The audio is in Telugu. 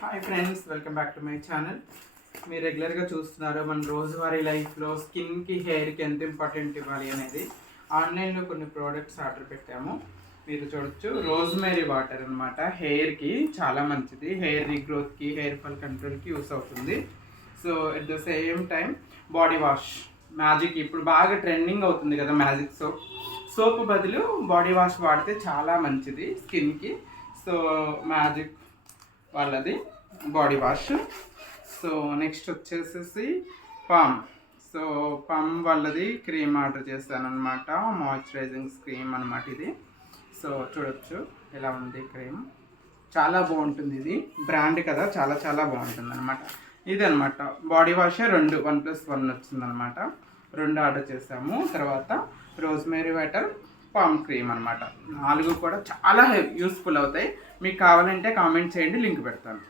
Hi friends, welcome back to my channel. మీరు రెగ్యులర్గా చూస్తున్నారు మన రోజువారీ లైఫ్లో స్కిన్కి హెయిర్కి ఎంత ఇంపార్టెంట్ ఇవ్వాలి అనేది. ఆన్లైన్లో కొన్ని ప్రోడక్ట్స్ ఆర్డర్ పెట్టాము. మీరు చూడొచ్చు, రోజ్మేరీ వాటర్ అనమాట. హెయిర్కి చాలా మంచిది, హెయిర్ రీగ్రోత్కి, హెయిర్ ఫాల్ కంట్రోల్కి యూస్ అవుతుంది. So at the same time body wash magic ఇప్పుడు బాగా ట్రెండింగ్ అవుతుంది కదా, మ్యాజిక్ సోప్ బదులు బాడీ వాష్ వాడితే చాలా మంచిది స్కిన్కి. సో మ్యాజిక్ వాళ్ళది బాడీ వాష్. సో నెక్స్ట్ వచ్చేసేసి పామ్ వాళ్ళది క్రీమ్ ఆర్డర్ చేశాను అనమాట. మాయిశ్చరైజింగ్ క్రీమ్ అనమాట ఇది. సో చూడొచ్చు ఎలా ఉంది క్రీమ్, చాలా బాగుంటుంది. ఇది బ్రాండ్ కదా, చాలా చాలా బాగుంటుంది అనమాట. ఇది అనమాట బాడీ వాష్ 1+1 వచ్చిందనమాట. 2 ఆర్డర్ చేసాము. తర్వాత రోజ్మేరీ వాటర్, పామ్ క్రీమ్ అనమాట. 4 కూడా చాలా యూస్ఫుల్ అవుతాయి. మీకు కావాలంటే కామెంట్ చేయండి, లింక్ పెడతాను.